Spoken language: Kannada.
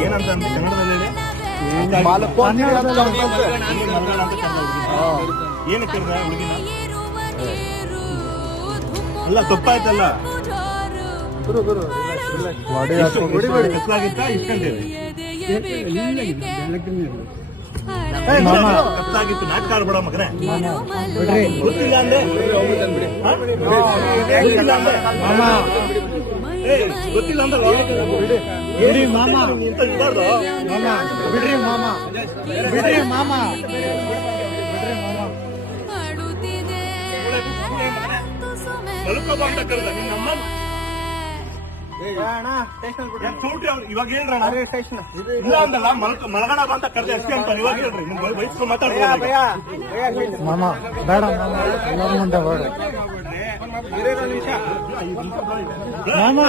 ಏನಂತ ಅಂದ್ರೆ ಕನ್ನಡದಲ್ಲಿ ಏನು ಕೇಳಿದ್ರೆ ಹುಡುಗಿನ ಅಲ್ಲ ತಪ್ಪಾಯ್ತಲ್ಲ ಕತ್ಲಾಗಿತ್ತ ಇಸ್ಕೊಂಡೇವೆ ಕತ್ತಾಗಿತ್ತು ನಾಟಕ ಆಡ್ಬೇಡ ಮಗನೇ ಗೊತ್ತಿಲ್ಲ ಅಂದ್ರೆ ಗೊತ್ತಿಲ್ಲ ಅಂದ್ರೆ ಬಿಡ್ರಿ ಮಾಮ ಇಂತ ಇರ್ಬಾರ್ದು ಬಿಡ್ರಿ ಮಾಮ ಬಿಡ್ರಿ ಮಾಮ ಮಲ್ಕೋಬ ಅಂತ ಕರೆದ ನಿನ್ನಮ್ಮ ಇವಾಗ ಹೇಳ್ರಣ ಇಲ್ಲ ಅಂದಲ್ಲ ಮಲಗಣ ಅಂತ ಕರೆದೆ ಅಷ್ಟೇ ಅಂತ ಇವಾಗ ಹೇಳ್ರಿ ನಿಮ್ ವಯಸ್ಸು ಮಾತಾಡ್ಬೋದು ಮಾಮ ಬೇಡ ಮಾಮ ಮುಂದೆ ಬೇಡ ಮಾಮ